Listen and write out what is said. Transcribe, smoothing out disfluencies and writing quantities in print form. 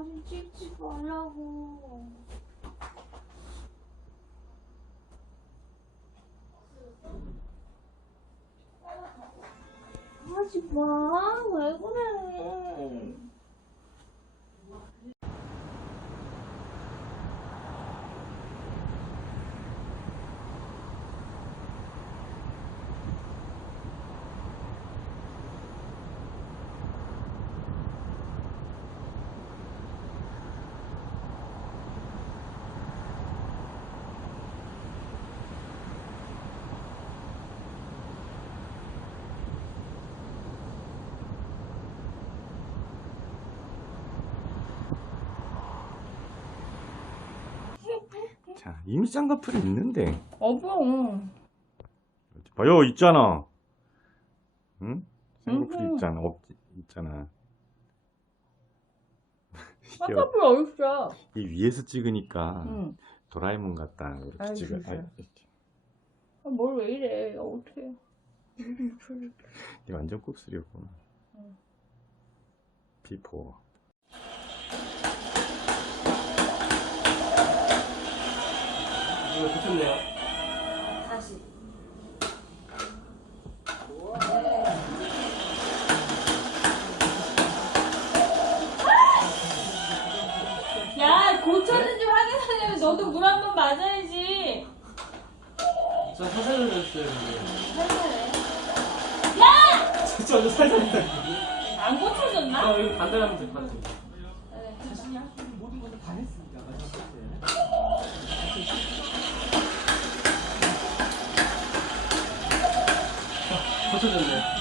사진 찍지 말라고. 하지 마. 왜 그래? 자, 이미 쌍꺼풀이 있는데. 어머. 봐요, 있잖아. 응? 쌍꺼풀이 음흠. 있잖아. 있잖아. 쌍꺼풀 어딨어? 이 위에서 찍으니까 응. 도라에몽 같다. 이렇게 아이, 찍어. 진짜. 뭘 왜 이래? 어떡해. 이게 완전 곱슬이었구나. 응. 비포. 이거 붙였네요. 다시. 야, 고쳤는지 확인하려면 너도 물 한 번 맞아야지. 저 살살 올렸어요. 살살해. 야! 진짜 완전 살살이다. 안 고쳐졌나? 이거 반대로 하면 될 것 같아요. 네. 자신이 할 수 있는 모든 것을 다 했습니다. 고쳐졌네요.